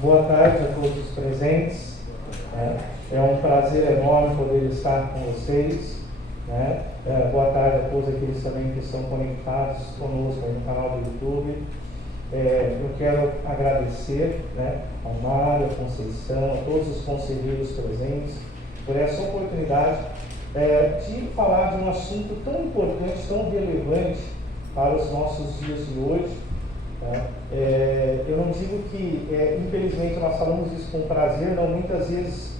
Boa tarde a todos os presentes. É um prazer enorme poder estar com vocês. Boa tarde a todos aqueles também que estão conectados conosco aí no canal do YouTube. Eu quero agradecer ao Mário, a Conceição, a todos os conselheiros presentes por essa oportunidade de falar de um assunto tão importante, tão relevante para os nossos dias de hoje. Eu não digo que, infelizmente, nós falamos isso com prazer, não, muitas vezes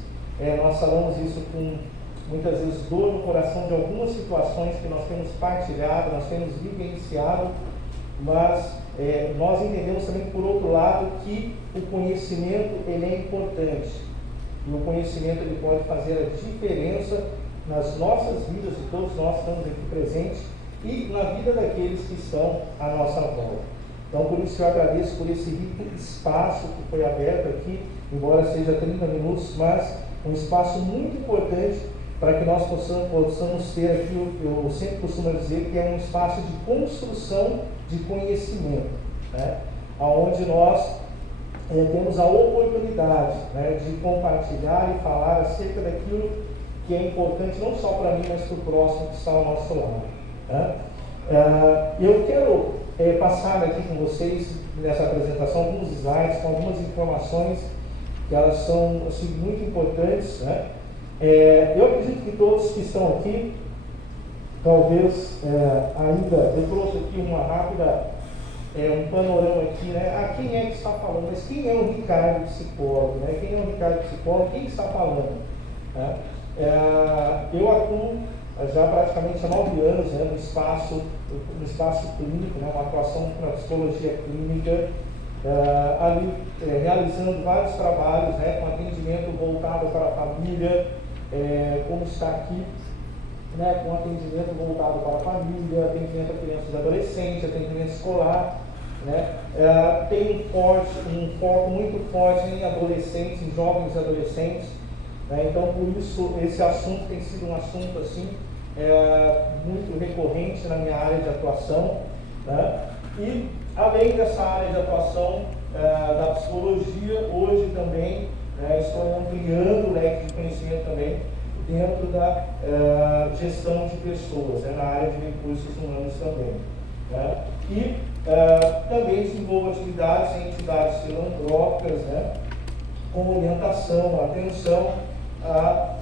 nós falamos isso com, muitas vezes, dor no coração de algumas situações que nós temos partilhado, nós temos vivenciado, mas nós entendemos também, por outro lado, que o conhecimento ele é importante, e o conhecimento ele pode fazer a diferença nas nossas vidas, de todos nós que estamos aqui presentes, e na vida daqueles que estão à nossa volta. Então, por isso eu agradeço por esse rico espaço que foi aberto aqui, embora seja 30 minutos, mas um espaço muito importante para que nós possamos ter aqui, eu sempre costumo dizer que é um espaço de construção de conhecimento, onde nós temos a oportunidade de compartilhar e falar acerca daquilo que é importante não só para mim, mas para o próximo que está ao nosso lado. Eu quero passar aqui com vocês, nessa apresentação, alguns slides com algumas informações que elas são assim, muito importantes. Eu acredito que todos que estão aqui, talvez ainda, eu trouxe aqui uma rápida, um panorama aqui, quem é que está falando, mas quem é o Ricardo psicólogo, quem é o Ricardo psicólogo, quem está falando? Eu atuo já praticamente há 9 anos no espaço clínico, uma atuação na psicologia clínica, ali realizando vários trabalhos com atendimento voltado para a família, como está aqui, com atendimento voltado para a família, atendimento a crianças e adolescentes, atendimento escolar, tem um foco muito forte em adolescentes, em jovens e adolescentes. Então, por isso, esse assunto tem sido um assunto assim, muito recorrente na minha área de atuação. E, além dessa área de atuação da psicologia, hoje também estou ampliando o leque de conhecimento também dentro da gestão de pessoas, na área de recursos humanos também. E também desenvolvo atividades em entidades filantrópicas, com orientação, atenção a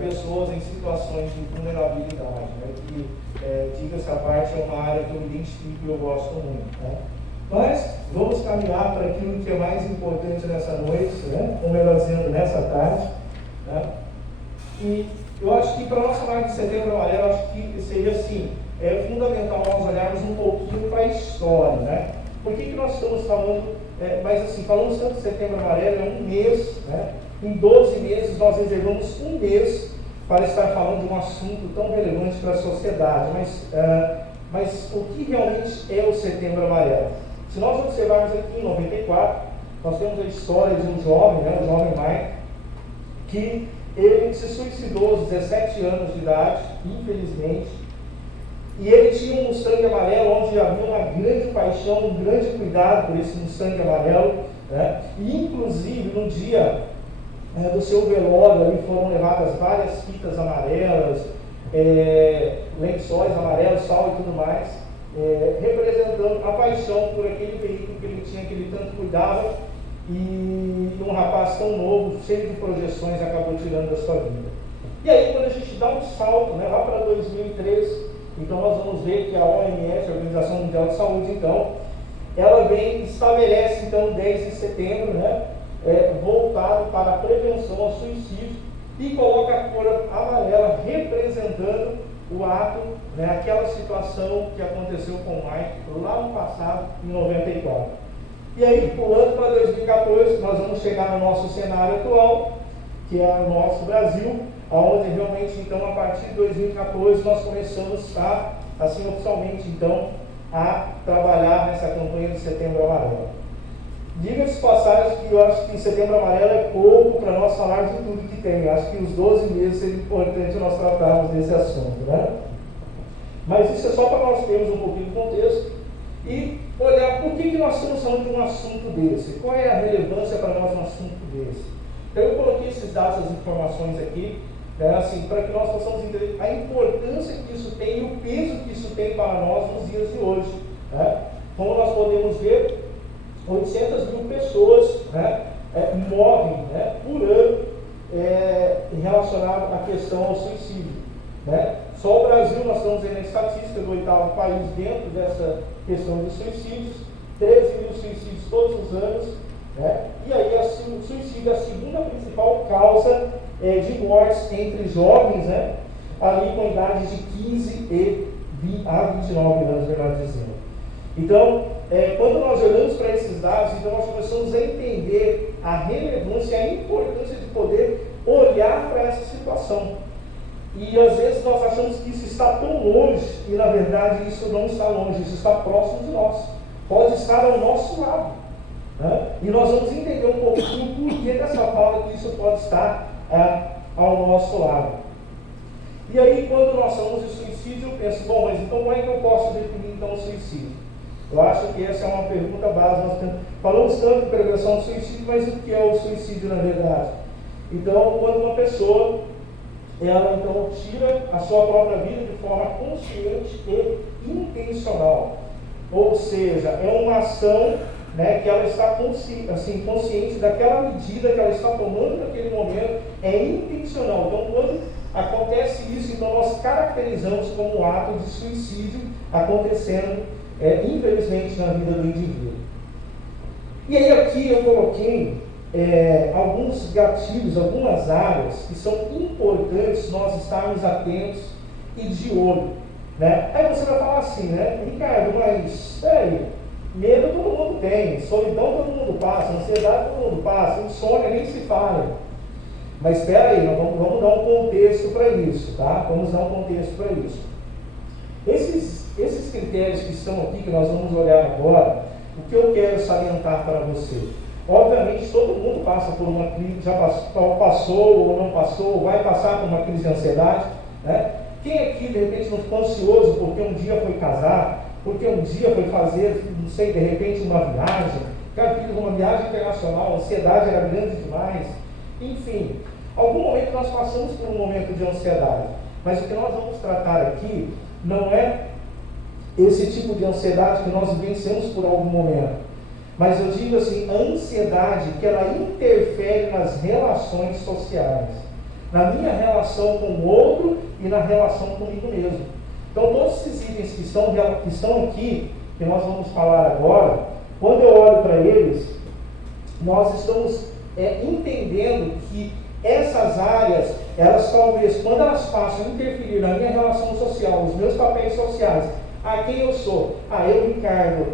pessoas em situações de vulnerabilidade, que, diga-se à parte, é uma área que eu me identifico e eu gosto muito. Mas vamos caminhar para aquilo que é mais importante nessa noite, ou melhor dizendo, nessa tarde. E eu acho que para a nossa live de Setembro Amarelo, eu acho que seria assim, fundamental nós olharmos um pouquinho para a história. Por que nós estamos falando, mas assim, falamos tanto de Setembro Amarelo, é um mês, em 12 meses nós reservamos um mês para estar falando de um assunto tão relevante para a sociedade, mas o que realmente é o Setembro Amarelo? Se nós observarmos aqui em 94, nós temos a história de um jovem, o jovem Mike, que ele se suicidou aos 17 anos de idade, infelizmente, e ele tinha um Mustang amarelo, onde havia uma grande paixão, um grande cuidado por esse Mustang amarelo, e inclusive no dia do seu velório ali foram levadas várias fitas amarelas, lençóis amarelos, sal e tudo mais, representando a paixão por aquele veículo que ele tinha, que ele tanto cuidava, e um rapaz tão novo, cheio de projeções, acabou tirando da sua vida. E aí, quando a gente dá um salto, lá para 2003, então nós vamos ver que a OMS, a Organização Mundial de Saúde, então, ela vem, estabelece, então, 10 de setembro, voltado para a prevenção ao suicídio, e coloca a cor amarela representando o ato, aquela situação que aconteceu com o Mike lá no passado, em 94. E aí, pulando para 2014, nós vamos chegar no nosso cenário atual, que é o nosso Brasil, onde realmente, então, a partir de 2014, nós começamos a, assim, oficialmente, então, a trabalhar nessa campanha de Setembro Amarelo. Diga-se passagem que eu acho que Setembro Amarelo é pouco para nós falar de tudo que tem. Eu acho que os 12 meses seria importante nós tratarmos desse assunto, Mas isso é só para nós termos um pouquinho de contexto e olhar por que que nós estamos falando de um assunto desse? Qual é a relevância para nós um assunto desse? Então eu coloquei esses dados, as informações aqui, assim, para que nós possamos entender a importância que isso tem e o peso que isso tem para nós nos dias de hoje. Né? Como nós podemos ver, 800 mil pessoas, né, morrem, né, por ano relacionado à questão ao suicídio. Né? Só o Brasil, nós estamos vendo a estatística do 8º país dentro dessa questão de suicídios, 13 mil suicídios todos os anos, né? E aí o suicídio é a segunda principal causa de mortes entre jovens, né, ali com idade de 15 a 29 anos, melhor dizendo. Então, quando nós olhamos para esses dados, então nós começamos a entender a relevância e a importância de poder olhar para essa situação. E às vezes nós achamos que isso está tão longe, e na verdade isso não está longe, isso está próximo de nós, pode estar ao nosso lado. Né? E nós vamos entender um pouquinho o porquê dessa fala que isso pode estar ao nosso lado. E aí, quando nós falamos de suicídio, eu penso, bom, mas então como é que eu posso definir então o suicídio? Eu acho que essa é uma pergunta básica. Nós falamos tanto de prevenção do suicídio, mas o que é o suicídio na verdade? Então, quando uma pessoa, ela então tira a sua própria vida de forma consciente e intencional. Ou seja, é uma ação, né, que ela está consciente daquela medida que ela está tomando naquele momento, é intencional. Então, quando acontece isso, então nós caracterizamos como um ato de suicídio acontecendo, infelizmente, na vida do indivíduo. E aí aqui eu coloquei alguns gatilhos, algumas áreas que são importantes nós estarmos atentos e de olho. Né? Aí você vai falar assim, né, Ricardo, mas peraí, medo todo mundo tem, solidão todo mundo passa, ansiedade todo mundo passa, insônia nem se fala. Mas espera aí, nós vamos dar um contexto para isso, tá? Vamos dar um contexto para isso. Esses critérios que estão aqui, que nós vamos olhar agora, o que eu quero salientar para você? Obviamente todo mundo passa por uma crise, já passou ou não passou, vai passar por uma crise de ansiedade, né? Quem aqui de repente não ficou ansioso porque um dia foi casar, porque um dia foi fazer, não sei, de repente uma viagem, fiz uma viagem internacional, a ansiedade era grande demais, enfim, algum momento nós passamos por um momento de ansiedade, mas o que nós vamos tratar aqui não é esse tipo de ansiedade que nós vivenciamos por algum momento, mas eu digo assim, a ansiedade que ela interfere nas relações sociais, na minha relação com o outro e na relação comigo mesmo. Então todos esses itens que estão aqui, que nós vamos falar agora, quando eu olho para eles, nós estamos entendendo que essas áreas, elas talvez, quando elas passam a interferir na minha relação social, nos meus papéis sociais, quem eu sou? Eu, Ricardo,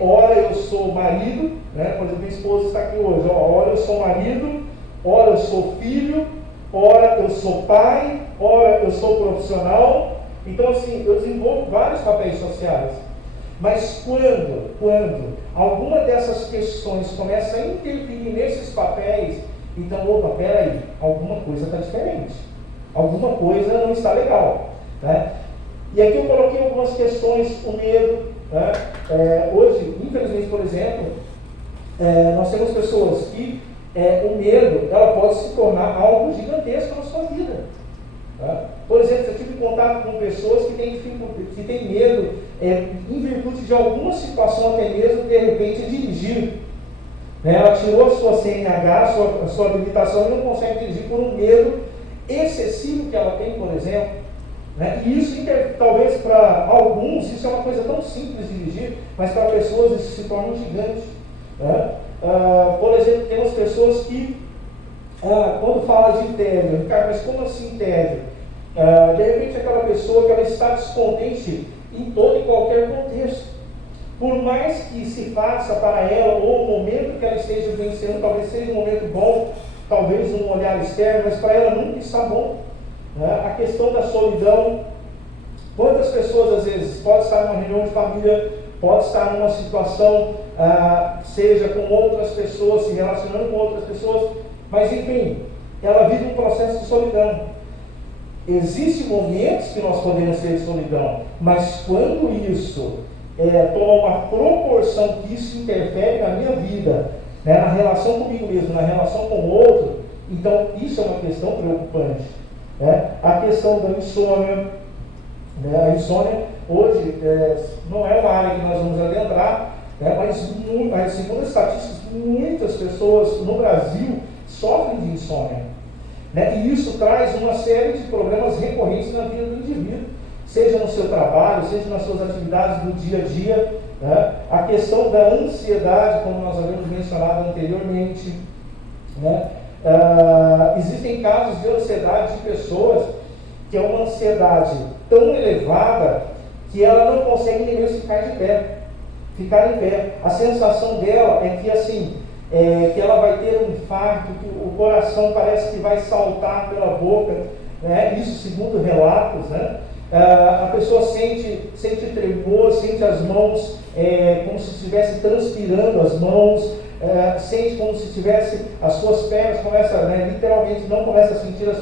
ora eu sou marido, né? Por exemplo, minha esposa está aqui hoje, ora eu sou marido, ora eu sou filho, ora eu sou pai, ora eu sou profissional. Então assim, eu desenvolvo vários papéis sociais. Mas quando alguma dessas questões começa a interferir nesses papéis, então, peraí, alguma coisa está diferente, alguma coisa não está legal, né? E aqui eu coloquei algumas questões, o medo, né? Hoje, infelizmente, por exemplo, nós temos pessoas que o medo, ela pode se tornar algo gigantesco na sua vida. Tá? Por exemplo, eu tive contato com pessoas que têm medo, em virtude de alguma situação até mesmo, de repente, dirigir. Né? Ela tirou a sua CNH, a sua habilitação e não consegue dirigir por um medo excessivo que ela tem, por exemplo. Né? E isso, talvez para alguns, isso é uma coisa tão simples de dirigir, mas para pessoas isso se torna um gigante. Né? Por exemplo, temos pessoas que, quando fala de tédio, Ricardo, mas como assim tédio? De repente aquela pessoa que ela está descontente em todo e qualquer contexto. Por mais que se faça para ela, ou o momento que ela esteja vivenciando, talvez seja um momento bom, talvez um olhar externo, mas para ela nunca está bom. Né? A questão da solidão, quantas pessoas às vezes pode estar numa reunião de família, pode estar numa situação, seja com outras pessoas, se relacionando com outras pessoas, mas enfim, ela vive um processo de solidão. Existem momentos que nós podemos ter de solidão, mas quando isso toma uma proporção que isso interfere na minha vida, né, na relação comigo mesmo, na relação com o outro, então isso é uma questão preocupante. Né? A questão da insônia, né? A insônia hoje não é uma área que nós vamos adentrar, né? Mas segundo as estatísticas, muitas pessoas no Brasil sofrem de insônia. Né? E isso traz uma série de problemas recorrentes na vida do indivíduo, seja no seu trabalho, seja nas suas atividades do dia a dia. Né? A questão da ansiedade, como nós havíamos mencionado anteriormente. Né? Existem casos de ansiedade de pessoas que é uma ansiedade tão elevada que ela não consegue nem mesmo ficar em pé. A sensação dela é que assim, que ela vai ter um infarto, que o coração parece que vai saltar pela boca, né? Isso segundo relatos, né? A pessoa sente tremor, sente as mãos como se estivesse transpirando as mãos, sente como se tivesse as suas pernas, literalmente não começa a sentir as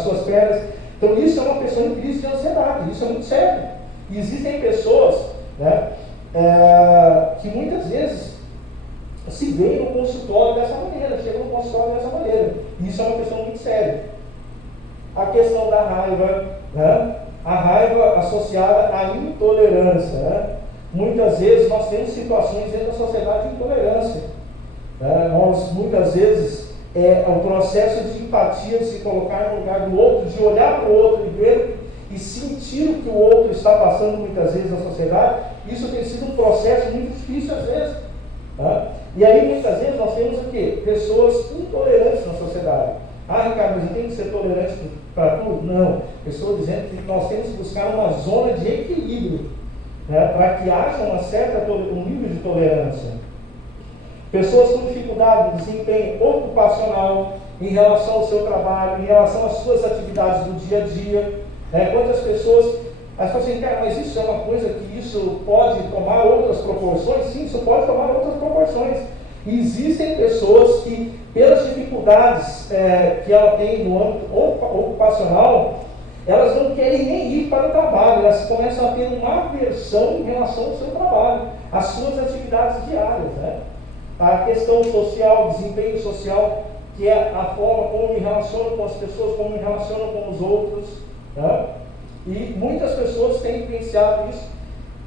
suas pernas. Então isso é uma pessoa em crise de ansiedade, isso é muito sério. E existem pessoas, né, que muitas vezes se veem no consultório dessa maneira, chegam no consultório dessa maneira. E isso é uma questão muito séria. A questão da raiva, né? A raiva associada à intolerância. Né? Muitas vezes nós temos situações dentro da sociedade de intolerância. Nós, muitas vezes, o processo de empatia, de se colocar no lugar do outro, de olhar para o outro e ver e sentir o que o outro está passando muitas vezes na sociedade, isso tem sido um processo muito difícil às vezes. E aí, muitas vezes, nós temos o quê? Pessoas intolerantes na sociedade. Ricardo, mas eu tenho que ser tolerante para tudo? Não. Pessoas dizendo que nós temos que buscar uma zona de equilíbrio, né, para que haja um nível de tolerância. Pessoas com dificuldade de desempenho ocupacional em relação ao seu trabalho, em relação às suas atividades do dia a dia. Quantas pessoas assim, cara, mas isso é uma coisa que isso pode tomar outras proporções? Sim, isso pode tomar outras proporções. E existem pessoas que, pelas dificuldades que ela tem no âmbito ocupacional, elas não querem nem ir para o trabalho, elas começam a ter uma aversão em relação ao seu trabalho, às suas atividades diárias. Né? A questão social, desempenho social, que é a forma como me relaciono com as pessoas, como me relaciono com os outros. Né? E muitas pessoas têm vivenciado isso.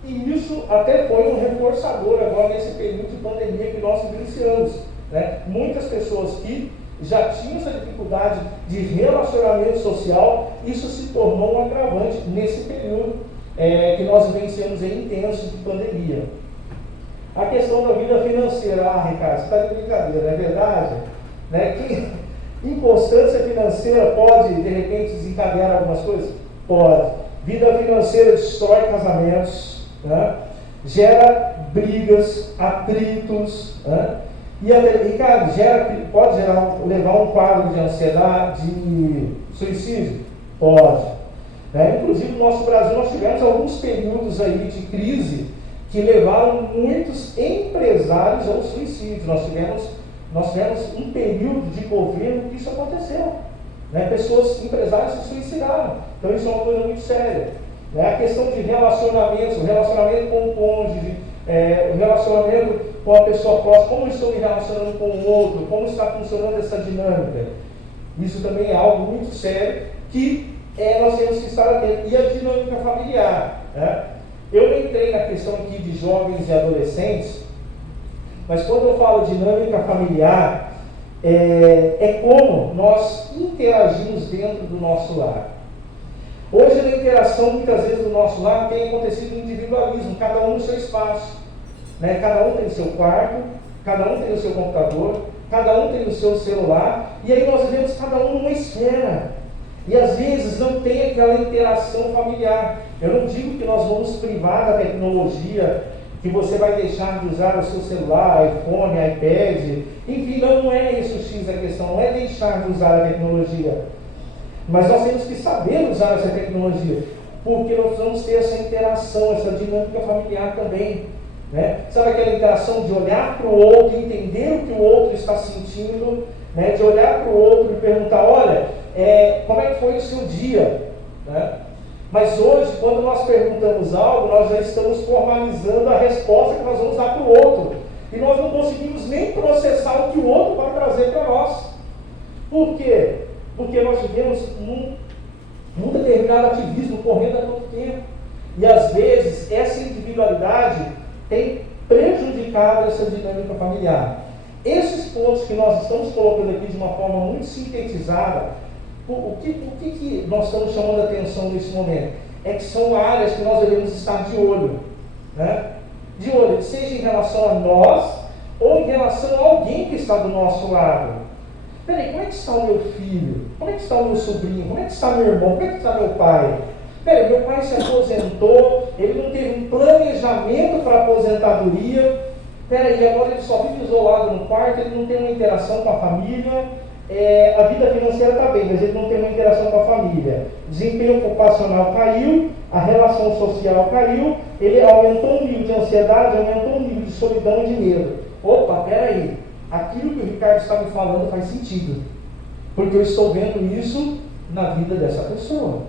E isso até foi um reforçador agora nesse período de pandemia que nós vivenciamos. Né? Muitas pessoas que já tinham essa dificuldade de relacionamento social, isso se tornou um agravante nesse período que nós vivenciamos intenso de pandemia. A questão da vida financeira, Ricardo, você está de brincadeira, não é verdade? Né? Que inconstância financeira pode, de repente, desencadear algumas coisas? Pode. Vida financeira destrói casamentos. Né? Gera brigas, atritos, né? E Ricardo, pode levar um quadro de ansiedade, de suicídio? Pode. Né? Inclusive no nosso Brasil nós tivemos alguns períodos aí de crise que levaram muitos empresários ao suicídio. Nós tivemos um período de governo que isso aconteceu. Né? Empresários se suicidaram. Então isso é uma coisa muito séria. A questão de relacionamentos, o relacionamento com o cônjuge, o relacionamento com a pessoa próxima, como estou me relacionando com o outro, como está funcionando essa dinâmica. Isso também é algo muito sério que nós temos que estar atentos. E a dinâmica familiar. Né? Eu não entrei na questão aqui de jovens e adolescentes, mas quando eu falo dinâmica familiar, é como nós interagimos dentro do nosso lar. Hoje, na interação, muitas vezes, do nosso lar, tem acontecido um individualismo, cada um no seu espaço. Né? Cada um tem o seu quarto, cada um tem o seu computador, cada um tem o seu celular, e aí nós vivemos cada um numa esfera. E às vezes não tem aquela interação familiar. Eu não digo que nós vamos privar da tecnologia, que você vai deixar de usar o seu celular, iPhone, iPad, enfim, não é isso o X da questão, não é deixar de usar a tecnologia. Mas nós temos que saber usar essa tecnologia, porque nós vamos ter essa interação, essa dinâmica familiar também. Né? Sabe aquela interação de olhar para o outro e entender o que o outro está sentindo, né? De olhar para o outro e perguntar, olha, como é que foi o seu dia? Né? Mas hoje, quando nós perguntamos algo, nós já estamos formalizando a resposta que nós vamos dar para o outro. E nós não conseguimos nem processar o que o outro vai trazer para nós. Por quê? Porque nós vivemos num determinado ativismo correndo há tanto tempo. E às vezes essa individualidade tem prejudicado essa dinâmica familiar. Esses pontos que nós estamos colocando aqui de uma forma muito sintetizada, o que nós estamos chamando a atenção nesse momento? É que são áreas que nós devemos estar de olho. Né? De olho, seja em relação a nós ou em relação a alguém que está do nosso lado. Peraí, como é que está o meu filho? Como é que está o meu sobrinho? Como é que está meu irmão? Como é que está meu pai? Peraí, meu pai se aposentou, ele não teve um planejamento para a aposentadoria. Peraí, agora ele só vive isolado no quarto, ele não tem uma interação com a família. A vida financeira está bem, mas ele não tem uma interação com a família. Desempenho ocupacional caiu, a relação social caiu, ele aumentou o nível de ansiedade, aumentou o nível de solidão e de medo. Opa, peraí, aquilo que o Ricardo está me falando faz sentido, porque eu estou vendo isso na vida dessa pessoa.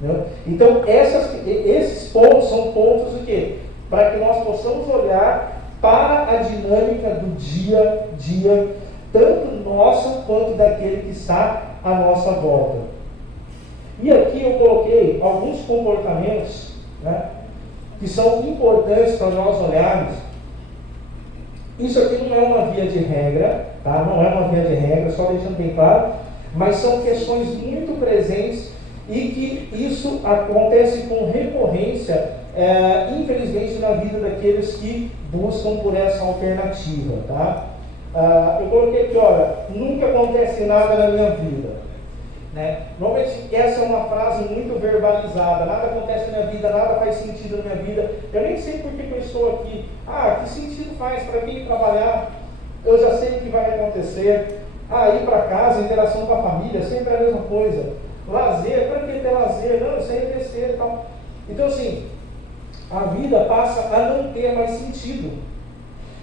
Né? Então, esses pontos são pontos o quê? Para que nós possamos olhar para a dinâmica do dia a dia, tanto nossa quanto daquele que está à nossa volta. E aqui eu coloquei alguns comportamentos, né, que são importantes para nós olharmos. Isso aqui não é uma via de regra, tá? Não é uma via de regra, só deixando bem claro, mas são questões muito presentes e que isso acontece com recorrência, infelizmente, na vida daqueles que buscam por essa alternativa, tá? Eu coloquei aqui, olha, nunca acontece nada na minha vida. Né? Normalmente essa é uma frase muito verbalizada, nada acontece na minha vida, nada faz sentido na minha vida, eu nem sei por que eu estou aqui. Que sentido faz para mim trabalhar? Eu já sei o que vai acontecer. Ir para casa, interação com a família, sempre é a mesma coisa. Lazer, para que ter lazer? Não, isso aí é besteira e tal. Então assim, a vida passa a não ter mais sentido.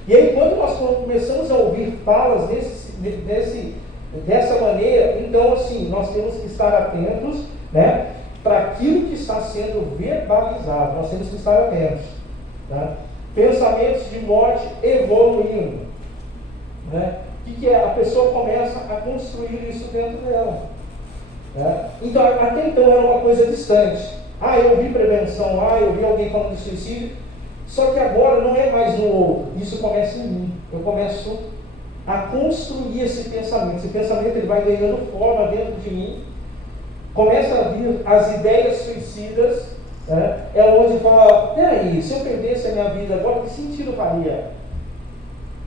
E aí quando nós começamos a ouvir falas dessa maneira, então assim, nós temos que estar atentos, né, para aquilo que está sendo verbalizado, nós temos que estar atentos. Tá? Pensamentos de morte evoluindo. Né? O que é? A pessoa começa a construir isso dentro dela. Né? Então, até então era uma coisa distante. Eu vi prevenção, eu vi alguém falando de suicídio, só que agora não é mais no outro, isso começa em mim. Eu começo a construir esse pensamento. Esse pensamento ele vai ganhando forma dentro de mim. Começa a vir as ideias suicidas. Né? É onde fala, peraí, se eu perdesse a minha vida agora, que sentido faria?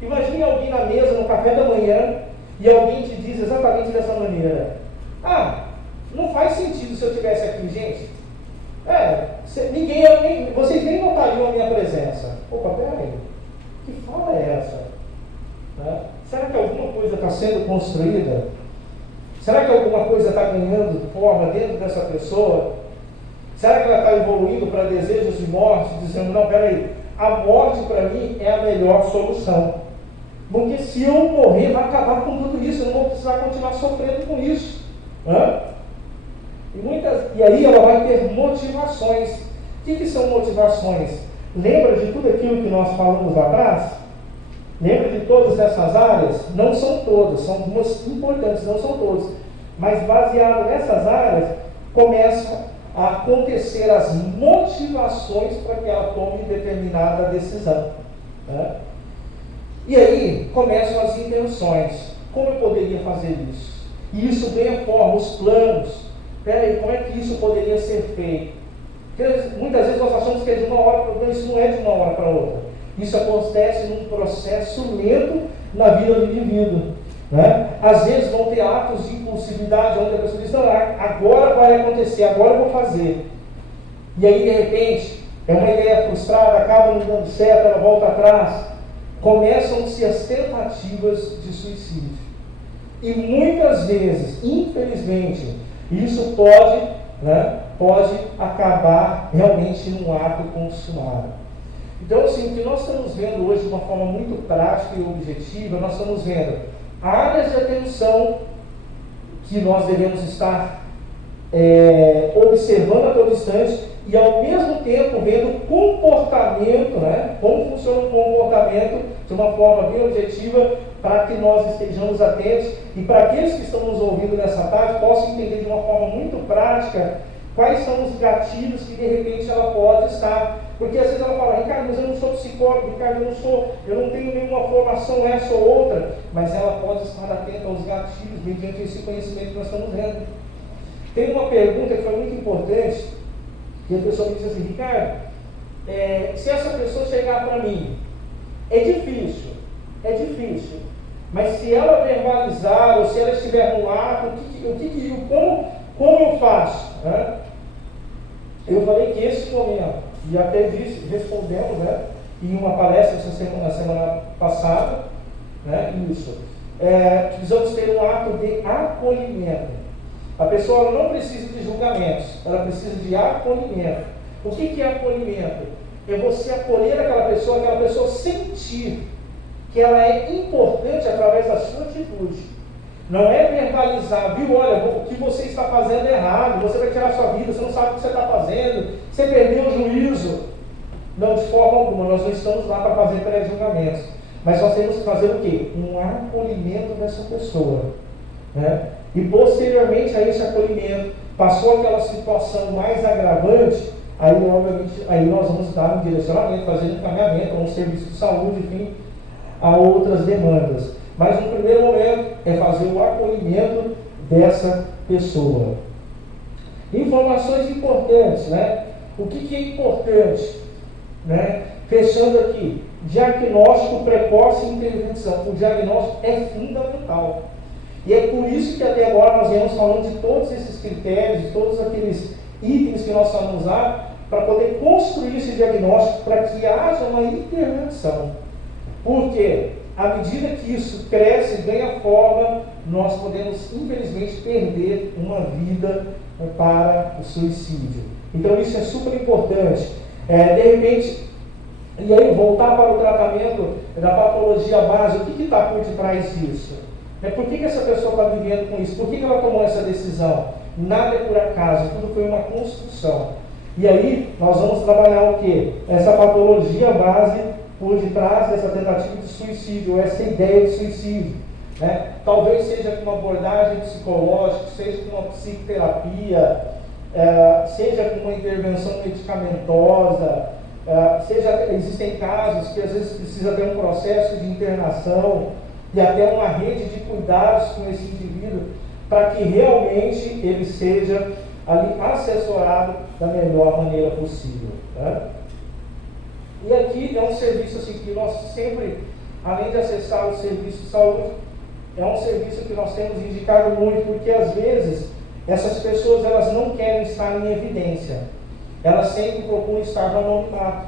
Imagine alguém na mesa, no café da manhã, e alguém te diz exatamente dessa maneira. Não faz sentido se eu estivesse aqui, gente. Vocês nem notariam a minha presença. Opa, peraí, que fala é essa? Né? Será que alguma coisa está sendo construída? Será que alguma coisa está ganhando forma dentro dessa pessoa? Será que ela está evoluindo para desejos de morte, dizendo, não, peraí, a morte para mim é a melhor solução. Porque se eu morrer, vai acabar com tudo isso, eu não vou precisar continuar sofrendo com isso. Né? E aí ela vai ter motivações. O que são motivações? Lembra de tudo aquilo que nós falamos lá atrás? Lembra de todas essas áreas? Não são todas, são algumas importantes, não são todas. Mas baseado nessas áreas, começam a acontecer as motivações para que ela tome determinada decisão. Né? E aí começam as intenções. Como eu poderia fazer isso? E isso ganha forma, os planos. Peraí, como é que isso poderia ser feito? Porque muitas vezes nós achamos que é de uma hora para outra, isso não é de uma hora para outra. Isso acontece num processo lento na vida do indivíduo. Né? Às vezes vão ter atos de impulsividade, onde a pessoa diz, não, agora vai acontecer, agora eu vou fazer. E aí, de repente, é uma ideia frustrada, acaba não dando certo, ela volta atrás. Começam-se as tentativas de suicídio. E muitas vezes, infelizmente, isso pode acabar realmente num ato consumado. Então, assim, o que nós estamos vendo hoje de uma forma muito prática e objetiva, nós estamos vendo áreas de atenção que nós devemos estar observando a todo instante e ao mesmo tempo vendo o comportamento, né? Como funciona o comportamento de uma forma bem objetiva, para que nós estejamos atentos e para aqueles que estão nos ouvindo nessa tarde possam entender de uma forma muito prática quais são os gatilhos que de repente ela pode estar. Porque às vezes ela fala: Ricardo, mas eu não sou psicólogo, Ricardo, eu não tenho nenhuma formação essa ou outra, mas ela pode estar atenta aos gatilhos mediante esse conhecimento que nós estamos vendo. Tem uma pergunta que foi muito importante, e a pessoa me disse assim: Ricardo, se essa pessoa chegar para mim, é difícil, mas se ela verbalizar, ou se ela estiver no ato, como eu faço? Né? Eu falei que esse momento, e até respondemos, né, em uma palestra na semana passada, né, precisamos ter um ato de acolhimento. A pessoa não precisa de julgamentos, ela precisa de acolhimento. O que é acolhimento? É você acolher aquela pessoa sentir que ela é importante através da sua atitude. Não é verbalizar, viu, olha, o que você está fazendo é errado, você vai tirar a sua vida, você não sabe o que você está fazendo, você perdeu o juízo. Não, de forma alguma, nós não estamos lá para fazer pré-julgamentos. Mas nós temos que fazer o quê? Um acolhimento dessa pessoa. Né? E posteriormente a esse acolhimento, passou aquela situação mais agravante, aí obviamente aí nós vamos dar um direcionamento, fazer um encaminhamento a um serviço de saúde, enfim, a outras demandas. Mas no primeiro momento é fazer o acolhimento dessa pessoa. Informações importantes, né? O que é importante? Né? Fechando aqui, diagnóstico precoce e intervenção. O diagnóstico é fundamental. E é por isso que até agora nós viemos falando de todos esses critérios, de todos aqueles itens que nós vamos usar para poder construir esse diagnóstico, para que haja uma intervenção. Porque à medida que isso cresce, ganha forma, nós podemos, infelizmente, perder uma vida para o suicídio. Então isso é super importante. De repente, e aí voltar para o tratamento da patologia base, o que está por detrás disso? Por que essa pessoa está vivendo com isso? Por que ela tomou essa decisão? Nada é por acaso, tudo foi uma construção. E aí nós vamos trabalhar o quê? Essa patologia base por detrás dessa tentativa de suicídio, essa ideia de suicídio. Né? Talvez seja com uma abordagem psicológica, seja com uma psicoterapia, seja com uma intervenção medicamentosa, existem casos que às vezes precisa ter um processo de internação e até uma rede de cuidados com esse indivíduo, para que realmente ele seja ali assessorado da melhor maneira possível. Né? E aqui é um serviço assim, que nós sempre, além de acessar o serviço de saúde, é um serviço que nós temos indicado muito, porque às vezes essas pessoas elas não querem estar em evidência, elas sempre procuram estar no anonimato.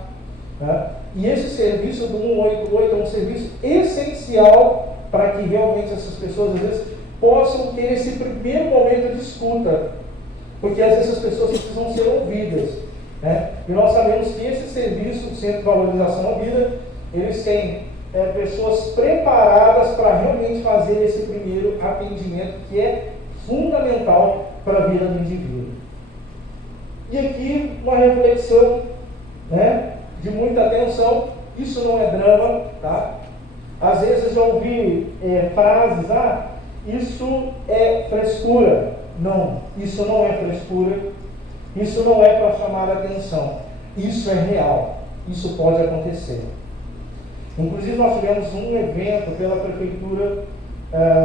Né? E esse serviço do 188 é um serviço essencial para que realmente essas pessoas às vezes possam ter esse primeiro momento de escuta, porque às vezes essas pessoas precisam ser ouvidas. Né? E nós sabemos que esse serviço, o Centro de Valorização à Vida, eles têm pessoas preparadas para realmente fazer esse primeiro atendimento, que é fundamental para a vida do indivíduo. E aqui uma reflexão, né, de muita atenção. Isso não é drama, tá? Às vezes eu ouvi frases: isso é frescura. Não, isso não é frescura, isso não é para chamar a atenção, isso é real, isso pode acontecer. Inclusive nós tivemos um evento pela Prefeitura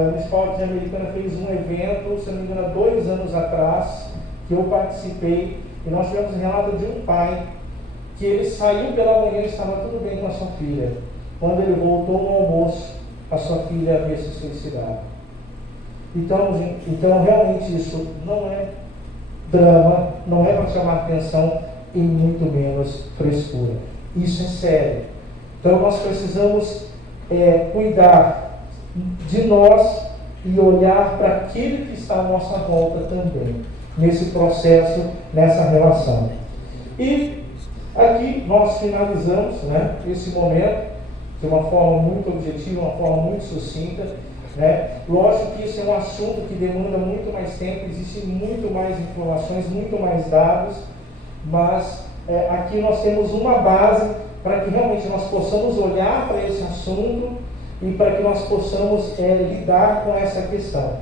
Municipal de Americana, fez um evento, se não me engano, há 2 anos atrás, que eu participei, e nós tivemos um relato de um pai, que ele saiu pela manhã e estava tudo bem com a sua filha. Quando ele voltou no almoço, a sua filha havia se suicidado. Então realmente isso não é drama, não é para chamar atenção e muito menos frescura. Isso é sério. Então nós precisamos cuidar de nós e olhar para aquele que está à nossa volta também, nesse processo, nessa relação. E aqui nós finalizamos, né, esse momento de uma forma muito objetiva, uma forma muito sucinta. né? Lógico que isso é um assunto que demanda muito mais tempo, existem muito mais informações, muito mais dados, mas aqui nós temos uma base para que realmente nós possamos olhar para esse assunto e para que nós possamos lidar com essa questão.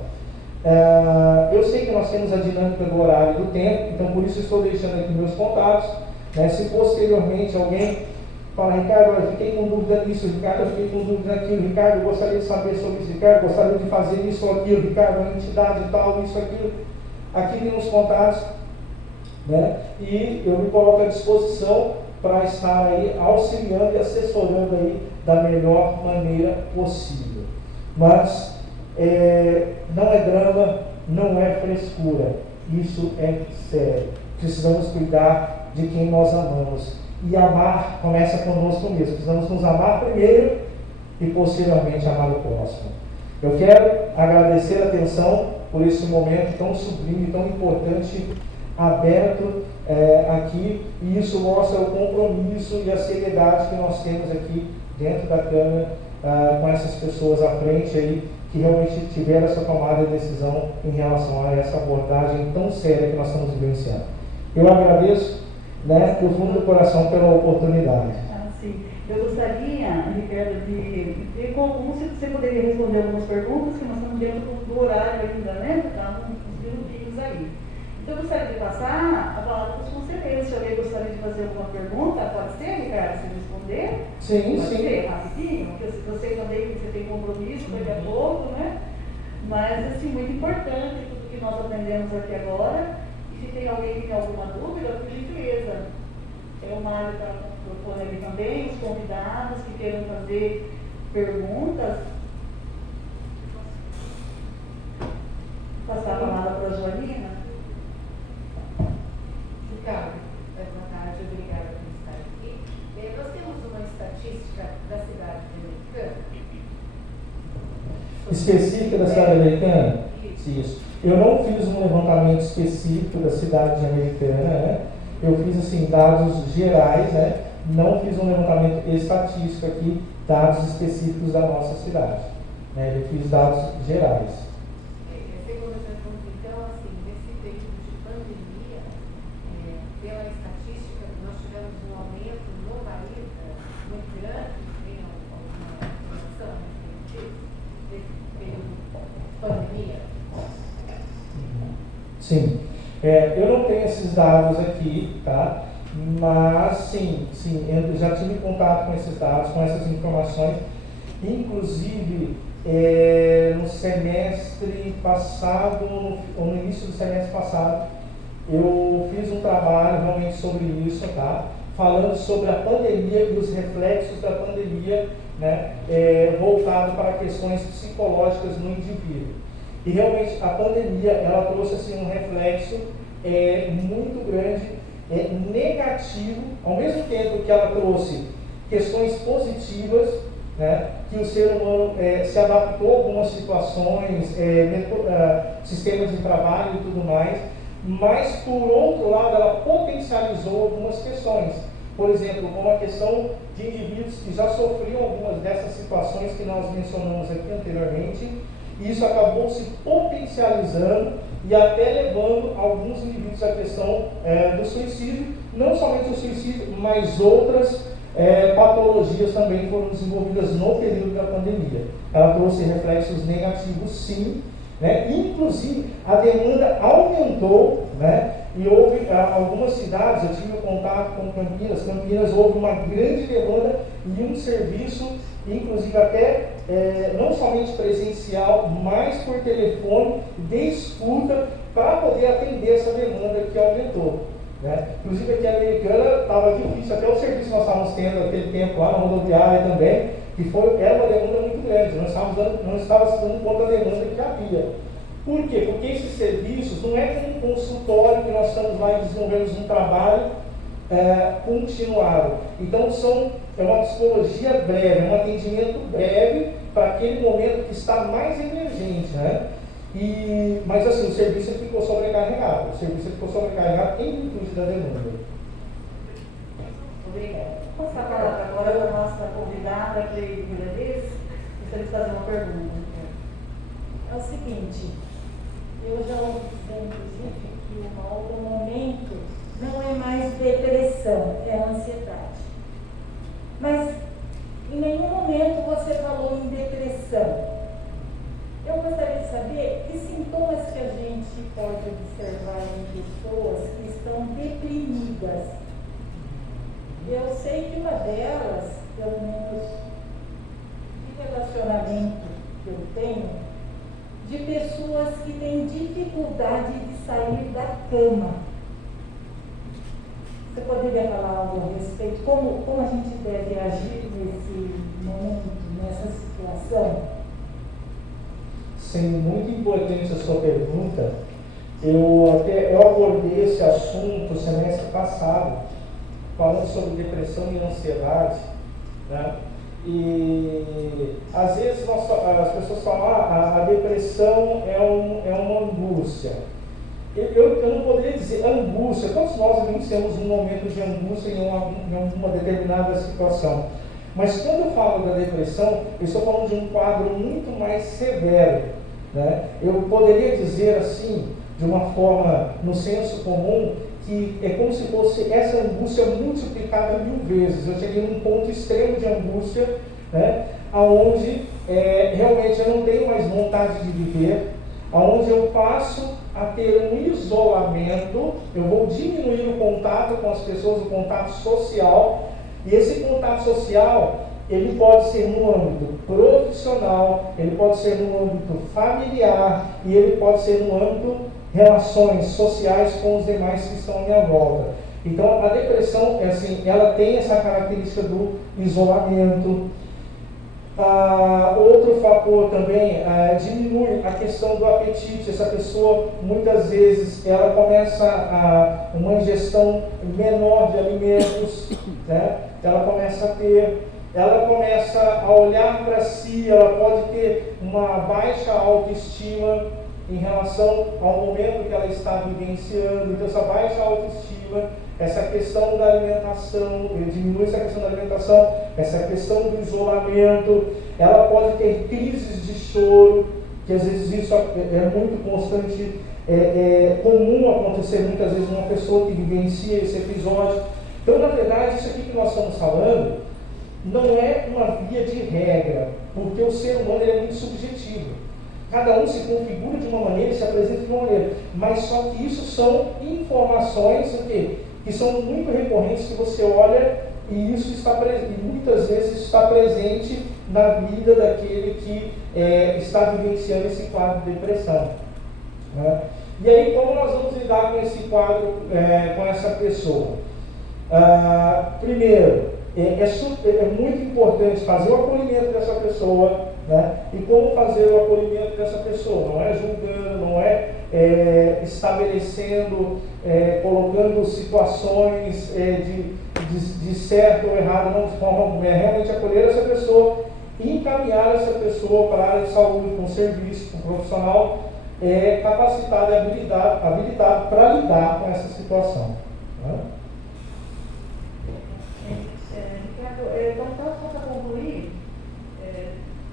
Eu sei que nós temos a dinâmica do horário e do tempo, então por isso estou deixando aqui meus contatos, né? Se posteriormente alguém fala, Ricardo, eu fiquei com dúvida nisso, Ricardo, eu fiquei com dúvida naquilo, Ricardo, eu gostaria de saber sobre isso, Ricardo, eu gostaria de fazer isso ou aquilo, Ricardo, a entidade tal, isso, aquilo, aqui tem os contatos, né? E eu me coloco à disposição para estar aí auxiliando e assessorando aí da melhor maneira possível. Mas não é drama, não é frescura, isso é sério. Precisamos cuidar de quem nós amamos. E amar começa conosco mesmo. Precisamos nos amar primeiro e posteriormente amar o próximo. Eu quero agradecer a atenção por esse momento tão sublime, tão importante, aberto aqui, e isso mostra o compromisso e a seriedade que nós temos aqui dentro da Câmara com essas pessoas à frente aí, que realmente tiveram essa tomada de decisão em relação a essa abordagem tão séria que nós estamos vivenciando. Eu agradeço, né, do fundo do coração pela oportunidade. Sim. Eu gostaria, Ricardo, de como você poderia responder algumas perguntas, que nós estamos dentro do horário ainda, né? Tá uns minutinhos aí. Então, eu gostaria de passar a palavra para os conselheiros. Se alguém gostaria de fazer alguma pergunta, pode ser, Ricardo, se responder? Sim, pode sim. ser, rapidinho, porque eu sei também que você tem compromisso daqui a pouco, né? Mas, assim, muito importante tudo que nós aprendemos aqui agora. E se tem alguém que tem alguma dúvida, por gentileza. O Mário está propondo ali também, os convidados que queiram fazer perguntas. Vou passar a palavra para a Joanina. Ricardo, boa tarde, obrigada por estar aqui. Nós temos uma estatística da cidade americana. Específica da cidade americana? Isso. Eu não fiz um levantamento específico da cidade americana, né? Eu fiz assim, dados gerais, né? Não fiz um levantamento estatístico aqui, dados específicos da nossa cidade, né? Eu fiz dados gerais. Segunda pergunta, então, assim, nesse período de pandemia, pela estatística, nós tivemos um aumento no país muito grande. Tem alguma informação nesse período de pandemia? Sim. Eu não tenho esses dados aqui, tá? Mas sim, eu já tive contato com esses dados, com essas informações. Inclusive, no semestre passado, ou no início do semestre passado, eu fiz um trabalho realmente sobre isso, tá? Falando sobre a pandemia e os reflexos da pandemia, né? Voltado para questões psicológicas no indivíduo. E realmente a pandemia, ela trouxe assim, um reflexo muito grande, negativo, ao mesmo tempo que ela trouxe questões positivas, né, que o ser humano se adaptou a algumas situações, sistemas de trabalho e tudo mais, mas por outro lado ela potencializou algumas questões. Por exemplo, como a questão de indivíduos que já sofriam algumas dessas situações que nós mencionamos aqui anteriormente. E isso acabou se potencializando e até levando alguns indivíduos à questão do suicídio, não somente o suicídio, mas outras patologias também foram desenvolvidas no período da pandemia. Ela trouxe reflexos negativos, sim, né? Inclusive a demanda aumentou, né? E houve algumas cidades, eu tive contato com Campinas houve uma grande demanda e um serviço, inclusive até não somente presencial, mas por telefone, de escuta, para poder atender essa demanda que aumentou, né? Inclusive aqui a Americana estava difícil, até o serviço que nós estávamos tendo aquele tempo lá na rodoviária também, que era uma demanda muito grande, não estávamos dando conta da demanda que havia. Por quê? Porque esses serviços não é como um consultório que nós estamos lá e desenvolvemos um trabalho continuado. Então é uma psicologia breve, um atendimento breve para aquele momento que está mais emergente, né? Mas assim, o serviço ficou sobrecarregado. Em virtude da demanda. Obrigada. Vou passar a palavra agora para a nossa convidada, Cleide Milanês. Gostaria de fazer uma pergunta. é o seguinte, eu já observei, inclusive, que um outro momento não é mais depressão, é ansiedade. Mas em nenhum momento você falou em depressão. Eu gostaria de saber que sintomas que a gente pode observar em pessoas que estão deprimidas. Eu sei que uma delas, pelo menos de relacionamento que eu tenho, de pessoas que têm dificuldade de sair da cama. Você poderia falar algo a respeito? Como a gente deve agir nesse momento, nessa situação? Sim, muito importante a sua pergunta. Eu abordei esse assunto semestre passado, falando sobre depressão e ansiedade, né? E às vezes as pessoas falam, a depressão é uma angústia. Eu não poderia dizer angústia, todos nós vivenciamos um momento de angústia em uma determinada situação. Mas quando eu falo da depressão, eu estou falando de um quadro muito mais severo, né? Eu poderia dizer assim, de uma forma no senso comum, que é como se fosse essa angústia multiplicada 1000 vezes. Eu cheguei num ponto extremo de angústia, né? Onde realmente eu não tenho mais vontade de viver, onde eu passo a ter um isolamento, eu vou diminuir o contato com as pessoas, o contato social, e esse contato social, ele pode ser no âmbito profissional, ele pode ser no âmbito familiar, e ele pode ser no âmbito relações sociais com os demais que estão à minha volta. Então, a depressão, ela tem essa característica do isolamento. Outro fator também diminui a questão do apetite. Essa pessoa, muitas vezes, ela começa uma ingestão menor de alimentos, né? Ela começa a olhar para si, ela pode ter uma baixa autoestima em relação ao momento que ela está vivenciando. Então, essa baixa autoestima, essa questão da alimentação, diminui essa questão da alimentação, essa questão do isolamento, ela pode ter crises de choro, que às vezes isso é muito constante, é comum acontecer muitas vezes numa pessoa que vivencia esse episódio. Então, na verdade, isso aqui que nós estamos falando não é uma via de regra, porque o ser humano ele é muito subjetivo. Cada um se configura de uma maneira e se apresenta de uma maneira, mas só que isso são informações que são muito recorrentes, que você olha e isso está presente, e muitas vezes está presente na vida daquele que está vivenciando esse quadro de depressão, né? E aí, como nós vamos lidar com esse quadro, com essa pessoa? Primeiro, é muito importante fazer o acolhimento dessa pessoa, né? E como fazer o acolhimento dessa pessoa? Não é julgando, não é estabelecendo, colocando situações de certo ou errado, não de forma alguma. É realmente acolher essa pessoa e encaminhar essa pessoa para a área de saúde, com serviço, com um profissional capacitado e habilitado para lidar com essa situação, né? Então, só para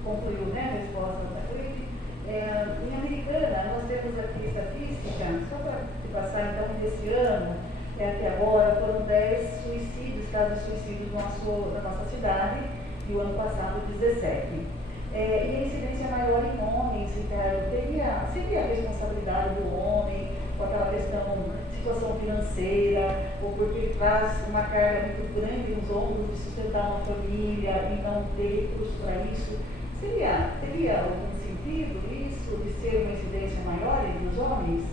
concluiu, né, a resposta da Cleide. Em Americana, nós temos aqui estatística, só para passar, então, desse ano, até agora, foram 10 suicídios, casos de suicídio na nossa cidade, e o ano passado, 17. E a incidência é maior em homens, seria a responsabilidade do homem, com aquela situação financeira, ou porque ele traz uma carga muito grande nos ombros de sustentar uma família e não ter recursos para isso. Teria algum sentido isso, de ser uma incidência maior entre os homens?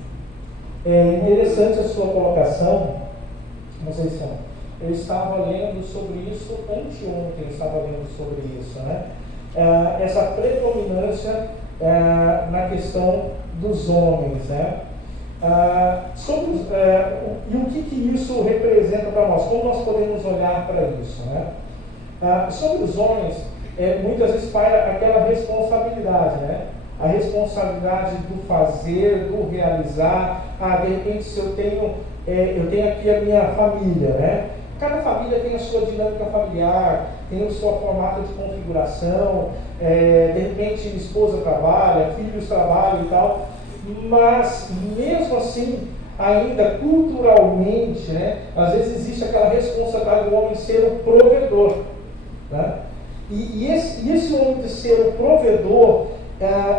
É interessante a sua colocação, não sei se eu estava lendo sobre isso anteontem, eu estava lendo sobre isso, né? Essa predominância na questão dos homens, né? E o que isso representa para nós? Como nós podemos olhar para isso, né? Sobre os homens, muitas vezes paira aquela responsabilidade, né? A responsabilidade do fazer, do realizar. De repente, se eu tenho aqui a minha família, né? Cada família tem a sua dinâmica familiar, tem o seu formato de configuração, de repente esposa trabalha, filhos trabalham e tal, mas mesmo assim, ainda culturalmente, né, às vezes existe aquela responsabilidade do homem ser o provedor. Né? E esse homem de ser o provedor,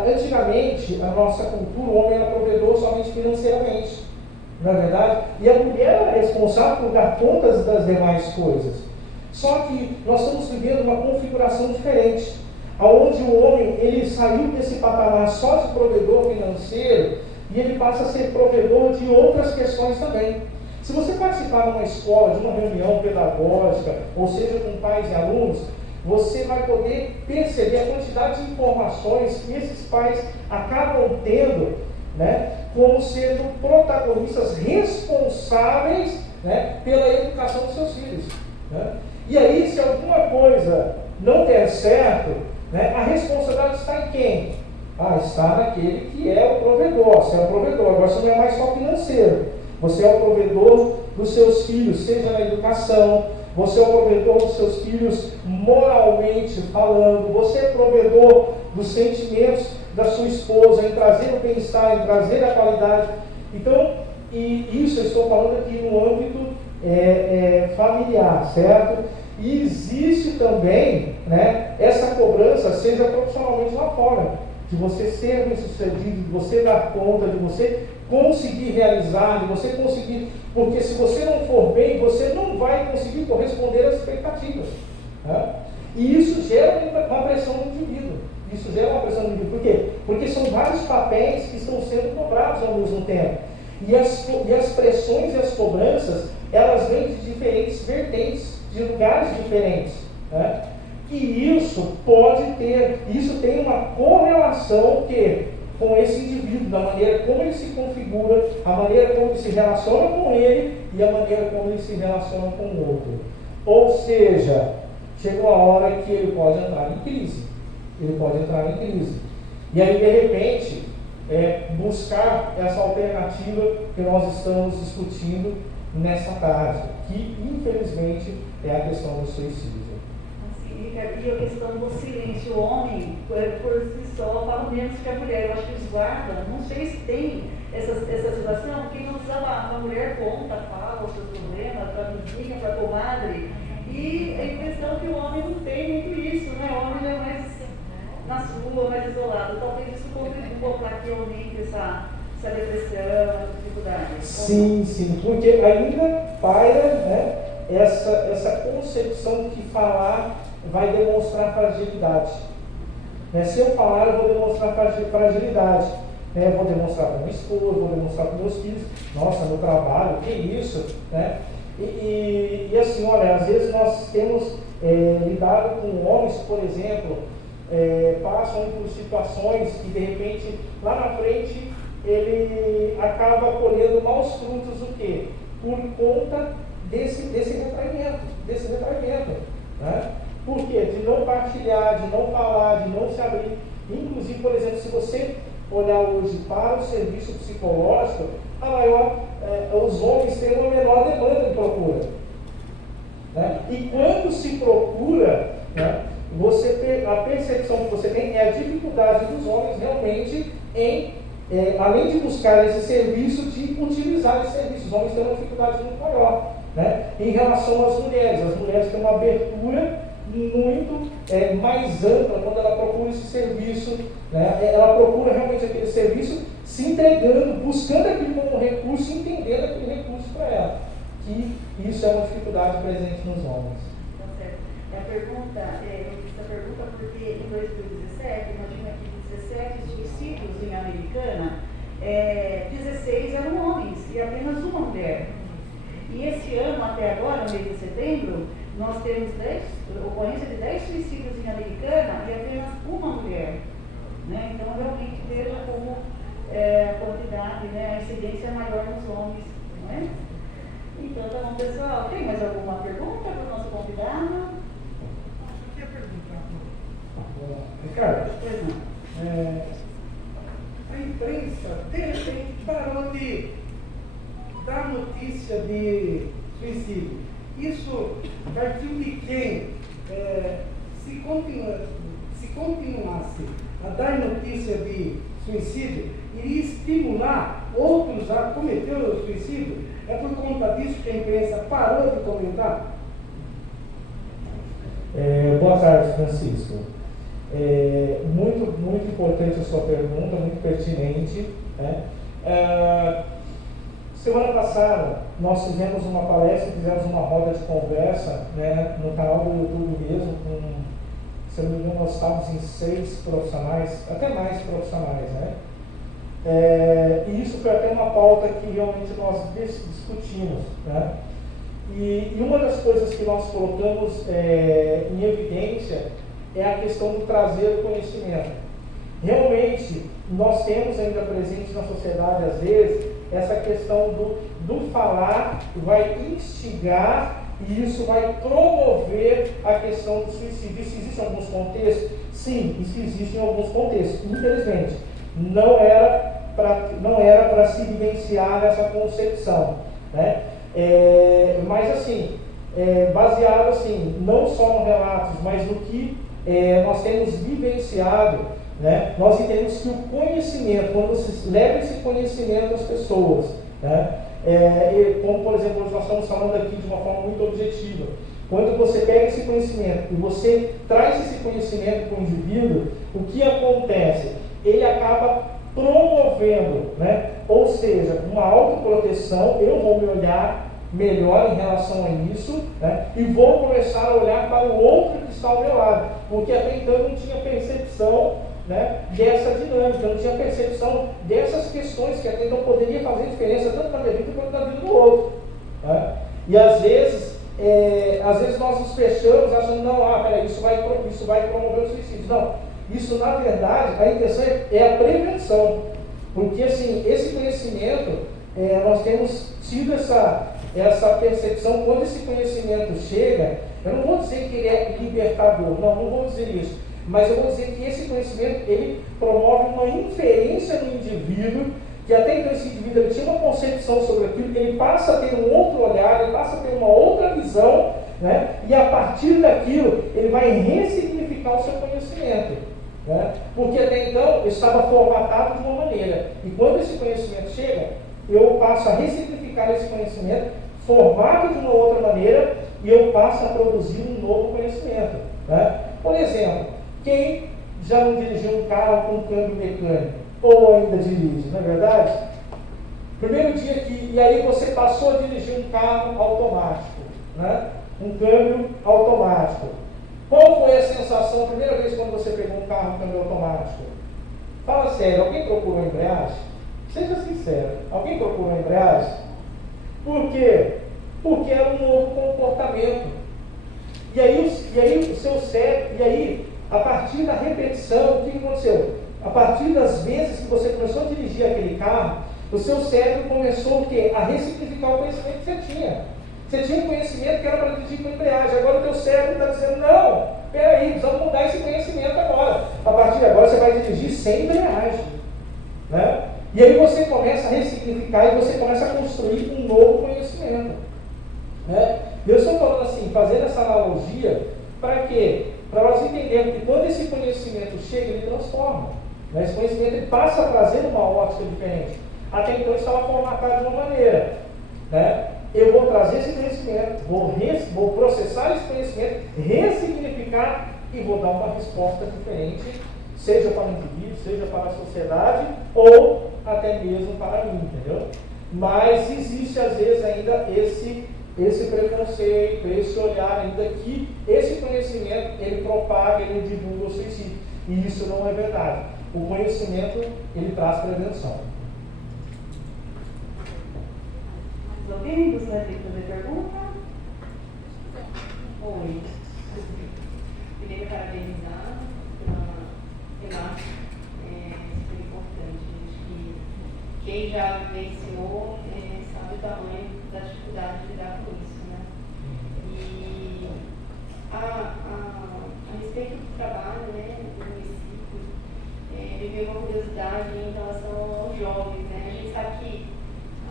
antigamente, a nossa cultura, o homem era provedor somente financeiramente, não é verdade? E a mulher era responsável por dar contas das demais coisas. Só que nós estamos vivendo uma configuração diferente, onde o homem ele saiu desse patamar só de provedor financeiro e ele passa a ser provedor de outras questões também. Se você participar de uma escola, de uma reunião pedagógica, ou seja, com pais e alunos, você vai poder perceber a quantidade de informações que esses pais acabam tendo, né, como sendo protagonistas responsáveis, né, pela educação dos seus filhos. Né? E aí, se alguma coisa não der certo, né, a responsabilidade está em quem? Está naquele que é o provedor. Você é o provedor, agora você não é mais só financeiro. Você é o provedor dos seus filhos, seja na educação, você é o provedor dos seus filhos moralmente falando, você é provedor dos sentimentos da sua esposa, em trazer o bem-estar, em trazer a qualidade. Então, e isso eu estou falando aqui no âmbito familiar, certo? E existe também, né, essa cobrança, seja profissionalmente lá fora, de você ser bem-sucedido, de você dar conta, de você conseguir realizar, de você conseguir, porque se você não for bem, você não vai conseguir corresponder às expectativas. Né? E isso gera uma pressão no indivíduo. Isso gera uma pressão no indivíduo. Por quê? Porque são vários papéis que estão sendo cobrados ao mesmo tempo. E as pressões e as cobranças, elas vêm de diferentes vertentes, de lugares diferentes. Né? E isso tem uma correlação com esse indivíduo, da maneira como ele se configura, a maneira como ele se relaciona com ele e a maneira como ele se relaciona com o outro. Ou seja, chega uma hora que ele pode entrar em crise. E aí, de repente, buscar essa alternativa que nós estamos discutindo nessa tarde, que infelizmente é a questão do suicídio. E a questão do silêncio, o homem, por si só, fala menos que a mulher. Eu acho que eles guardam, não sei se tem essa situação, porque não desabafa. A mulher conta, fala os seus problemas para a vizinha, para a comadre. E a impressão que o homem não tem muito isso, né? O homem é mais na sua, mais isolado. Talvez isso contribua para que aumente essa depressão, essa dificuldade. Sim, porque ainda paira, né, essa concepção que falar vai demonstrar fragilidade. Né? Se eu falar, eu vou demonstrar fragilidade. Né? Eu vou demonstrar para minha esposa, vou demonstrar para meus filhos. Nossa, meu trabalho, que isso? Né? E assim, olha, às vezes nós temos lidado com homens, por exemplo, passam por situações que de repente, lá na frente, ele acaba colhendo maus frutos, o quê? Por conta desse retraimento. Né? Por quê? De não partilhar, de não falar, de não se abrir. Inclusive, por exemplo, se você olhar hoje para o serviço psicológico, os homens têm uma menor demanda de procura. Né? E quando se procura, né, a percepção que você tem é a dificuldade dos homens realmente em, além de buscar esse serviço, de utilizar esse serviço. Os homens têm uma dificuldade muito maior. Né? Em relação às mulheres, as mulheres têm uma abertura muito mais ampla quando ela procura esse serviço, né? Ela procura realmente aquele serviço se entregando, buscando aquilo como recurso, entendendo aquele recurso para ela, que isso é uma dificuldade presente nos homens. Tá certo. Eu fiz a pergunta porque em 2017, imagina que 17 suicídios em Americana, 16 eram homens e apenas uma mulher. E esse ano, até agora, no mês de setembro, nós temos ocorrência de 10 suicídios em Americana e apenas uma mulher. Né? Então, realmente, veja como a quantidade, né, a incidência é maior nos homens. Não é? Então, tá bom, pessoal. Tem mais alguma pergunta para o nosso convidado? Eu queria perguntar. Ricardo, Pois não. A imprensa, de repente, parou de dar notícia de suicídio. Isso partiu de quem? se continuasse a dar notícia de suicídio, iria estimular outros a cometer o suicídio? É por conta disso que a imprensa parou de comentar? Boa tarde, Francisco. Muito importante a sua pergunta, muito pertinente, né? Semana passada, nós fizemos uma palestra, fizemos uma roda de conversa, né, no canal do YouTube mesmo, se não me engano, nós estávamos em 6 profissionais, até mais profissionais, né? E isso foi até uma pauta que realmente nós discutimos, né? E uma das coisas que nós colocamos em evidência é a questão do trazer o conhecimento. Realmente, nós temos ainda presente na sociedade, às vezes, essa questão do falar vai instigar e isso vai promover a questão do suicídio. Isso existe em alguns contextos? Sim, isso existe em alguns contextos. Infelizmente, não era para se vivenciar essa concepção, né? Mas assim, baseado assim, não só no relatos, mas no que nós temos vivenciado, né? Nós entendemos que o conhecimento, quando você leva esse conhecimento às pessoas, né? Como por exemplo, nós estamos falando aqui de uma forma muito objetiva, quando você pega esse conhecimento e você traz esse conhecimento para o indivíduo, o que acontece? Ele acaba promovendo, né? Ou seja, uma autoproteção. Eu vou me olhar melhor em relação a isso, né? E vou começar a olhar para o outro que está ao meu lado, porque até então eu não tinha percepção, né, dessa dinâmica, eu não tinha percepção dessas questões que até então poderia fazer diferença tanto na minha vida quanto na vida do outro, né? E às vezes nós nos fechamos achando, não, peraí, isso vai promover o suicídio. Não, isso na verdade, a intenção é a prevenção, porque assim, esse conhecimento, nós temos tido essa percepção. Quando esse conhecimento chega, eu não vou dizer que ele é libertador, não vou dizer isso, mas eu vou dizer que esse conhecimento, ele promove uma inferência no indivíduo, que até então esse indivíduo ele tinha uma concepção sobre aquilo, ele passa a ter um outro olhar, ele passa a ter uma outra visão, né? E a partir daquilo, ele vai ressignificar o seu conhecimento, né? Porque até então eu estava formatado de uma maneira, e quando esse conhecimento chega, eu passo a ressignificar esse conhecimento, formado de uma outra maneira, e eu passo a produzir um novo conhecimento, né? Por exemplo, quem já não dirigiu um carro com câmbio mecânico, ou ainda dirige, não é verdade? Primeiro dia e aí você passou a dirigir um carro automático, né? Um câmbio automático. Qual foi a sensação, a primeira vez quando você pegou um carro com câmbio automático? Fala sério, alguém procurou a embreagem? Seja sincero, alguém procurou a embreagem? Por quê? Porque era um novo comportamento. E aí o seu cérebro, a partir da repetição, o que aconteceu? A partir das vezes que você começou a dirigir aquele carro, o seu cérebro começou o quê? A ressignificar o conhecimento que você tinha. Você tinha um conhecimento que era para dirigir com embreagem, agora o teu cérebro está dizendo, não, peraí, precisamos mudar esse conhecimento agora. A partir de agora você vai dirigir sem embreagem, né? E aí você começa a ressignificar e você começa a construir um novo conhecimento, né? Eu estou falando assim, fazendo essa analogia, para quê? Para nós entendermos que quando esse conhecimento chega, ele transforma, né? Esse conhecimento ele passa a trazer uma ótica diferente. Até então estava formatado de uma maneira, né? Eu vou trazer esse conhecimento, vou processar esse conhecimento, ressignificar e vou dar uma resposta diferente, seja para o indivíduo, seja para a sociedade ou até mesmo para mim, entendeu? Mas existe às vezes ainda esse preconceito, esse olhar ainda que esse conhecimento ele propaga, ele divulga o suicídio. E isso não é verdade. O conhecimento ele traz prevenção. Alguém gostaria de fazer pergunta? Oi. Queria me parabenizar pela temática, super importante. Acho que quem já vivenciou sabe o tamanho da dificuldade de lidar com isso, né? E a respeito do trabalho, né, do município, me veio uma curiosidade em relação aos jovens, né? A gente sabe que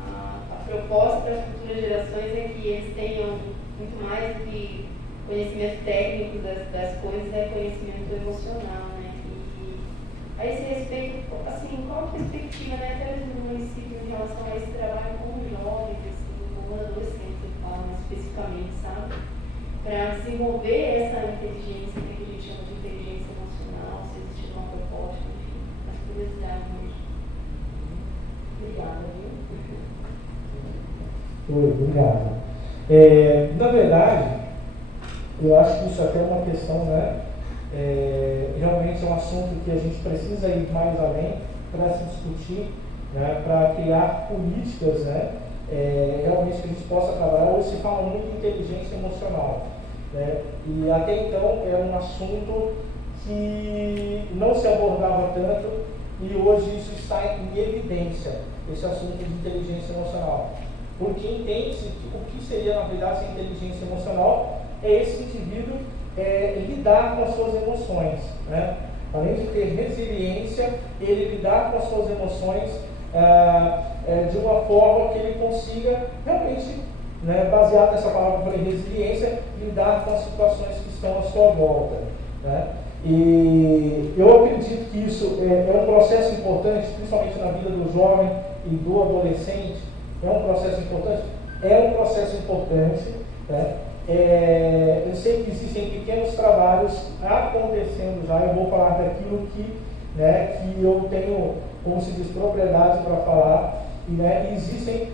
a proposta das futuras gerações é que eles tenham muito mais do que conhecimento técnico das coisas é conhecimento emocional, né? E a esse respeito, assim, qual a perspectiva, né, até mesmo no município em relação a esse trabalho com jovens, assim, com adolescentes, eu falo mais especificamente, sabe? Para desenvolver essa inteligência que a gente chama de inteligência emocional, se existe uma proposta, enfim, as curiosidades mesmo. Obrigada, viu? Oi, obrigado. Na verdade, eu acho que isso até é uma questão, né? Realmente é um assunto que a gente precisa ir mais além para se discutir, né? Para criar políticas, né? Realmente que a gente possa trabalhar. Hoje se fala muito de inteligência emocional, né? E até então era um assunto que não se abordava tanto e hoje isso está em evidência, esse assunto de inteligência emocional. Porque entende-se que o que seria, na verdade, essa inteligência emocional é esse indivíduo lidar com as suas emoções, né? Além de ter resiliência, ele lidar com as suas emoções de uma forma que ele consiga realmente, né, baseado nessa palavra resiliência, lidar com as situações que estão à sua volta, né? E eu acredito que isso é um processo importante, principalmente na vida do jovem e do adolescente. É um processo importante? É um processo importante, né? Eu sei que existem pequenos trabalhos acontecendo já. Eu vou falar daquilo que eu tenho, como se diz, propriedade para falar. E, né, existem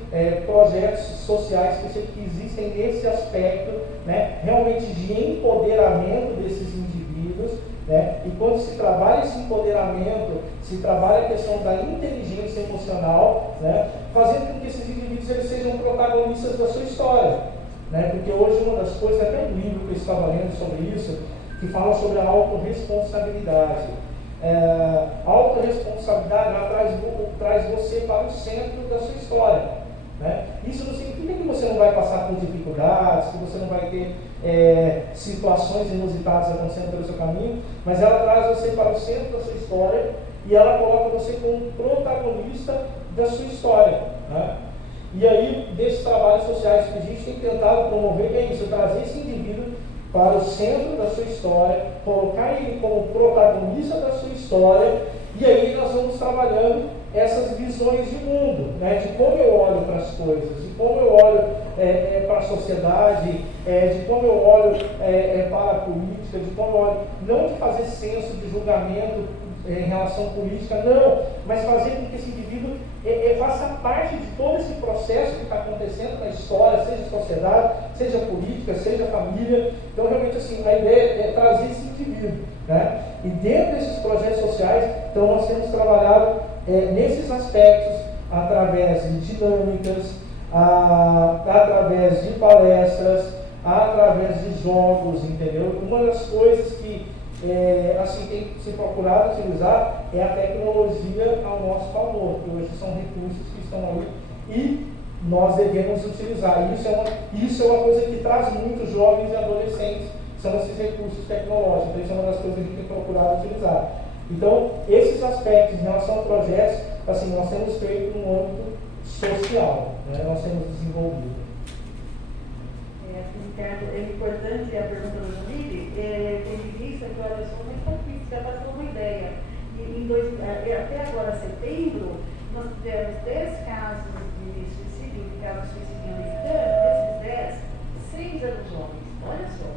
projetos sociais que eu sei que existem nesse aspecto, né, realmente de empoderamento desses indivíduos, né? E quando se trabalha esse empoderamento, se trabalha a questão da inteligência emocional, né, fazendo com que esses indivíduos eles sejam protagonistas da sua história, né? Porque hoje uma das coisas, até um livro que eu estava lendo sobre isso, que fala sobre a autorresponsabilidade. A autorresponsabilidade ela traz você para o centro da sua história, né? Isso não significa que você não vai passar por dificuldades, que você não vai ter situações inusitadas acontecendo pelo seu caminho, mas ela traz você para o centro da sua história e ela coloca você como protagonista da sua história, né? E aí, desses trabalhos sociais que a gente tem tentado promover, é isso, trazer esse indivíduo para o centro da sua história, colocar ele como protagonista da sua história, e aí nós vamos trabalhando essas visões de mundo, né? De como eu olho para as coisas, de como eu olho para a sociedade, de como eu olho para a política, de como eu olho, não de fazer senso de julgamento em relação à política, não, mas fazer com que esse indivíduo faça parte de todo esse processo que está acontecendo na história, seja sociedade, seja política, seja família. Então, realmente, assim, a ideia é trazer esse indivíduo, né? E dentro desses projetos sociais, então, nós temos trabalhado nesses aspectos, através de dinâmicas, através de palestras, através de jogos, entendeu? Uma das coisas que assim, tem se procurado utilizar é a tecnologia ao nosso favor, que hoje são recursos que estão aí e nós devemos utilizar. Isso é uma coisa que traz muitos jovens e adolescentes, são esses recursos tecnológicos. Então, isso é uma das coisas que a gente tem procurado utilizar. Então, esses aspectos em relação a projetos, assim, nós temos feito no âmbito social, né? Nós temos desenvolvido. É importante a pergunta do Jamile, tendo em vista que, olha, eu sou uma estatística, para ter uma ideia. Até agora, setembro, nós tivemos 10 casos de suicídio, de casos de suicídio americano. Desses 10, 6 eram jovens. Olha só,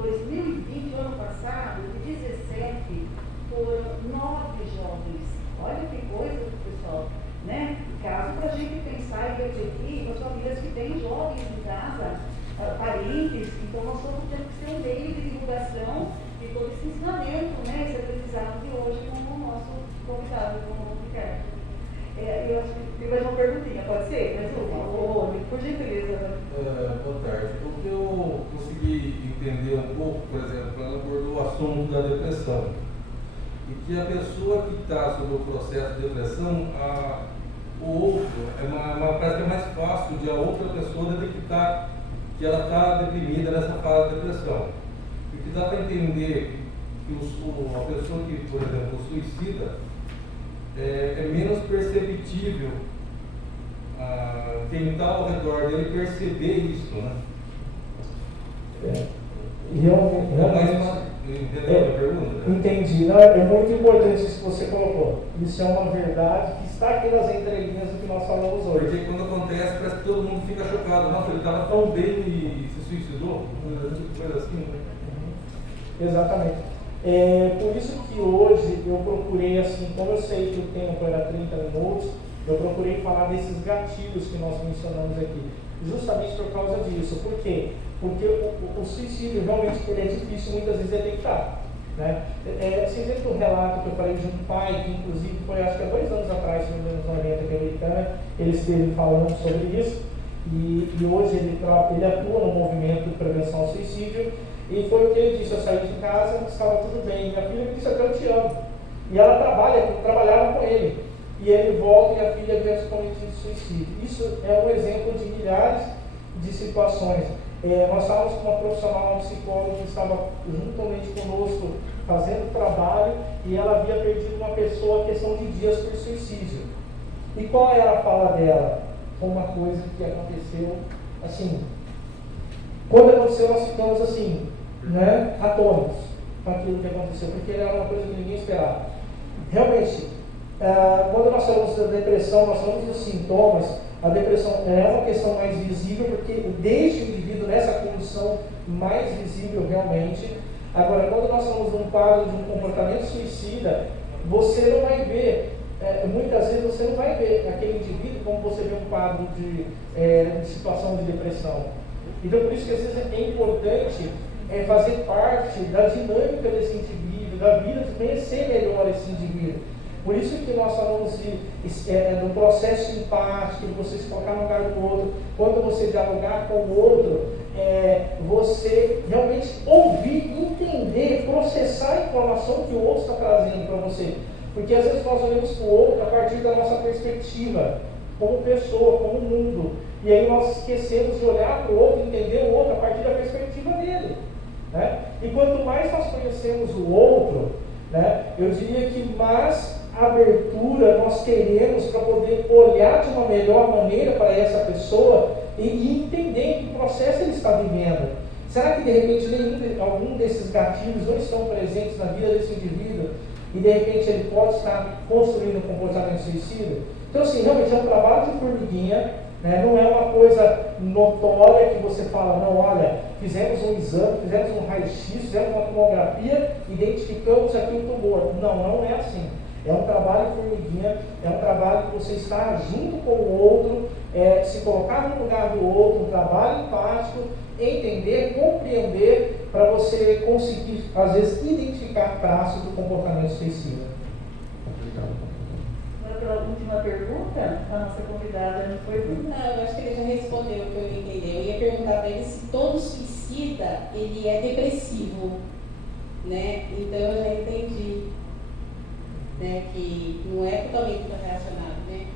2020, o ano passado, de 17, foram 9 jovens. Olha que coisa, pessoal, né? Caso para a gente pensar e refletir com as famílias que têm jovens em casa, parentes, então nós temos que ter um meio de divulgação de todo esse ensinamento, né, esse aprendizado de hoje com o nosso convidado, com o Ricardo. Eu acho que tem mais uma perguntinha, pode ser? Mais uma? Por gentileza. Boa tarde. O que eu consegui entender um pouco, por exemplo, ela abordou o assunto da depressão. E que a pessoa que está sob o processo de depressão, o outro, parece que é mais fácil de a outra pessoa detectar que ela está deprimida nessa fase de depressão. E que dá para entender que a pessoa que, por exemplo, suicida, é menos perceptível quem está ao redor dele perceber isso, né? Realmente. Entendeu a pergunta? Entendi. Não, é muito importante isso que você colocou. Isso é uma verdade que está aqui nas entrelinhas do que nós falamos hoje. Porque quando acontece, parece que todo mundo fica chocado. Nossa, ele estava tão bem e se suicidou. Coisa assim, né? Exatamente. Por isso que hoje eu procurei, assim, como eu sei que o tempo era 30 minutos, eu procurei falar desses gatilhos que nós mencionamos aqui. Justamente por causa disso. Por quê? Porque o suicídio realmente ele é difícil muitas vezes detectar. Né? Vocês lembram do relato que eu falei de um pai, que inclusive foi acho que há 2 anos atrás, nos anos 90, que é americana, ele esteve falando sobre isso, e hoje ele atua no movimento de prevenção ao suicídio, e foi o que ele disse: eu saí de casa, estava tudo bem, minha filha me disse até eu te amo, e ela trabalhava com ele, e ele volta e a filha vê os cometidos de suicídio. Isso é um exemplo de milhares de situações. Nós estávamos com uma profissional, uma psicóloga, que estava juntamente conosco fazendo trabalho, e ela havia perdido uma pessoa a questão de dias por suicídio. E qual era a fala dela? Foi uma coisa que aconteceu assim. Quando aconteceu, nós ficamos assim, né, atônitos com aquilo que aconteceu, porque era uma coisa que ninguém esperava. Realmente, quando nós falamos da depressão, nós falamos dos sintomas. A depressão é uma questão mais visível, porque deixa o indivíduo nessa condição mais visível realmente. Agora, quando nós falamos de um quadro de um comportamento suicida, você não vai ver, muitas vezes você não vai ver aquele indivíduo como você vê um quadro de situação de depressão. Então, por isso que às vezes é importante fazer parte da dinâmica desse indivíduo, da vida, de conhecer melhor esse indivíduo. Por isso que nós falamos do processo empático, de você se colocar no lugar do outro. Quando você dialogar com o outro, você realmente ouvir, entender, processar a informação que o outro está trazendo para você. Porque às vezes nós olhamos para o outro a partir da nossa perspectiva, como pessoa, como mundo. E aí nós esquecemos de olhar para o outro, entender o outro a partir da perspectiva dele. Né? E quanto mais nós conhecemos o outro, né, eu diria que mais abertura nós teremos para poder olhar de uma melhor maneira para essa pessoa e entender que processo ele está vivendo. Será que de repente algum desses gatilhos não estão presentes na vida desse indivíduo e de repente ele pode estar construindo um comportamento suicida? Então, assim, realmente é um trabalho de formiguinha, né? Não é uma coisa notória que você fala, não, olha, fizemos um exame, fizemos um raio-x, fizemos uma tomografia, identificamos aqui o tumor. Não, não é assim. É um trabalho formiguinha, é um trabalho que você está junto com o outro, se colocar no lugar do outro, um trabalho empático, entender, compreender, para você conseguir, às vezes, identificar traços do comportamento suicida. Agora, pela última pergunta, a nossa convidada não foi. Não, eu acho que ele já respondeu o que eu entendi. Eu ia perguntar para ele se todo suicida ele é depressivo, né? Então eu já entendi. Né, que não é totalmente relacionado, né?